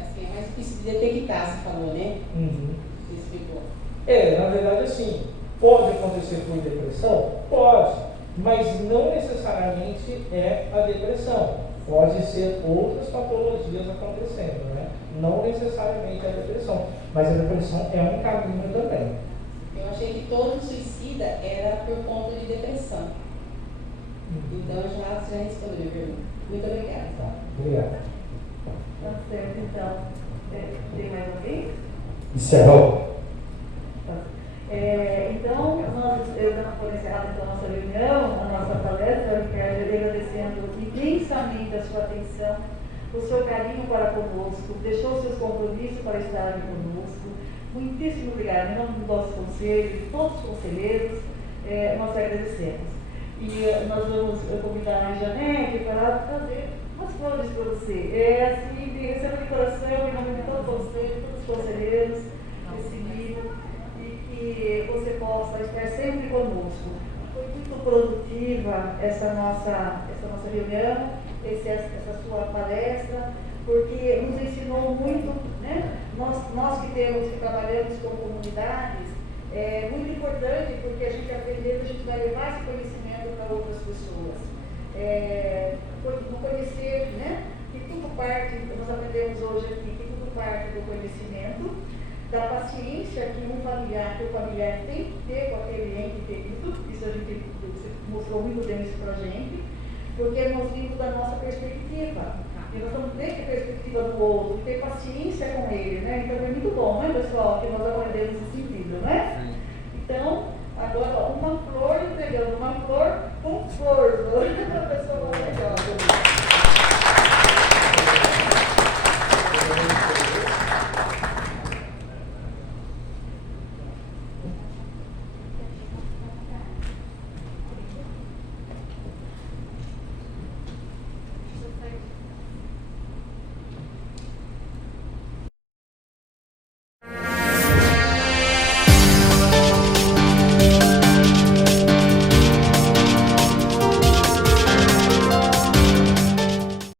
Assim, é mais difícil de detectar, você falou, né? Você explicou. Na verdade, assim, pode acontecer por depressão? Pode, mas não necessariamente é a depressão. Pode ser outras patologias acontecendo, né? Não necessariamente é a depressão, mas a depressão é um caminho também. Eu achei que todo suicida era por conta de depressão. Então já respondeu a minha pergunta. Muito obrigada. Obrigado. Tá certo, então. Tem mais alguém? Encerrou. Então, eu dando por encerrada a nossa reunião, a nossa palestra, Ricardo, agradecendo imensamente a sua atenção, o seu carinho para conosco, deixou seus compromissos para estar aqui conosco. Muitíssimo obrigado. Em nome do nosso conselho, de todos os conselheiros, nós agradecemos. E nós vamos convidar a Janete para fazer umas flores para você. Assim, receba de coração, em nome de todo o conselho, todos os conselheiros, esse livro, e que você possa estar sempre conosco. Foi muito produtiva essa nossa reunião, essa sua palestra, porque nos ensinou muito, né? Nós que trabalhamos com comunidades, é muito importante, porque a gente aprendendo, a gente vai levar esse conhecimento para outras pessoas. Conhecer, né? Que tudo parte, nós aprendemos hoje aqui, que tudo parte do conhecimento, da paciência que o familiar tem que ter com aquele ente querido, isso a gente mostrou muito bem isso para a gente, porque nós vimos da nossa perspectiva. E nós vamos ter a perspectiva do outro, ter paciência com ele, né? Então é muito bom, né, pessoal, que nós aprendemos esse sentido, né? Então, agora, uma flor entregando uma flor com flor.